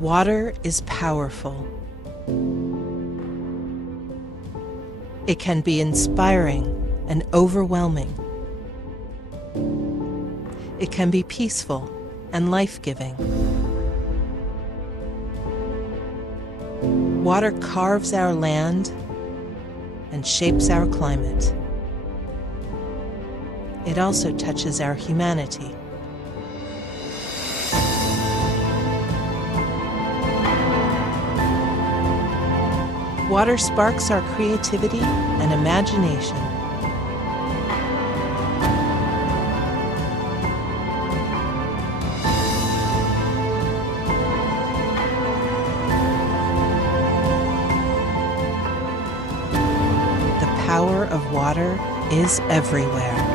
Water is powerful. It can be inspiring and overwhelming. It can be peaceful and life-giving. Water carves our land and shapes our climate. It also touches our humanity. Water sparks our creativity and imagination. The power of water is everywhere.